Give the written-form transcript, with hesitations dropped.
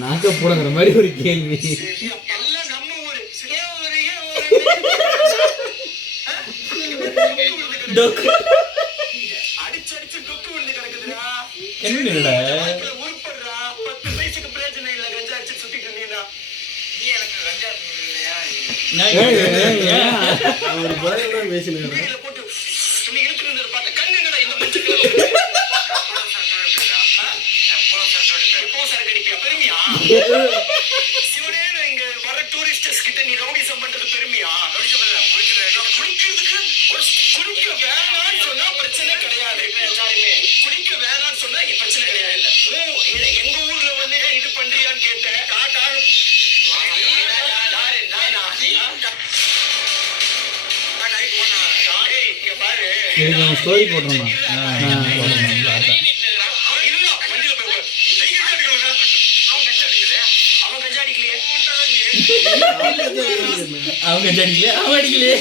நாக்க போடுங்கிற மாதிரி ஒரு கேள்வி. எல்லாம் நம்ம ஊரு. அடிச்சு அடிச்சு டொக்கு விழுந்து கிடக்குதுடா. என்னடா உருப்படுறா. 10 பைசைக்கு பிரயோஜனம் இல்ல. கஞ்சா அடிச்சு சுத்திட்டு இருந்தீங்கன்னா நீ எனக்கு கஞ்சா இல்லையா? அவர் பயங்கரமா பேசினாரு. வீடியோல போட்டு நீ இழுத்து இருந்தது பார்த்த கண்ணு என்னடா இந்த மஞ்சள் எப்போ சரக்கு அடிப்பியா? பெருமையா? சிவனே இங்க வர டூரிஸ்டர்ஸ் கிட்ட நீ ரவுடிசம் பண்றது பெருமையா? குடிக்கிறதுக்கு ஒரு குடிக்க வேணாம்னு சொன்னா பிரச்சனை கிடையாது. எல்லாருமே குடிக்க வேணாம்னு சொன்னா பிரச்சனை கிடையாது. இல்ல எங்க ஊர்ல வந்து இது பண்றியான்னு கேட்டேன். இங்க பாரு இதுக்கு ஸ்டோரி போட்டுருமா? அவன் கஞ்சா அடிக்கலையே. அவங்க அடிக்கலையே, அவன் அடிக்கலையே.